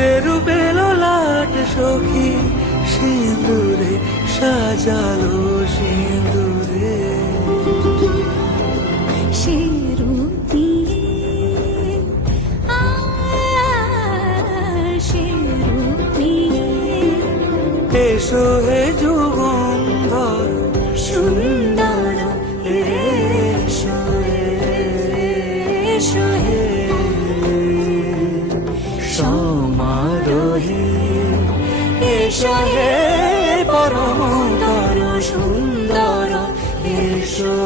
যে রূপে ললাট সখী সিঁদুরে সাজালো সিঁদুরে। সে রূপ দিয়ে সে রূপ দিয়ে এসো হে যুগন্ধর সুন্দর এসো এসো হে সমারোহে এসো হে পরমতর সুন্দর এসো।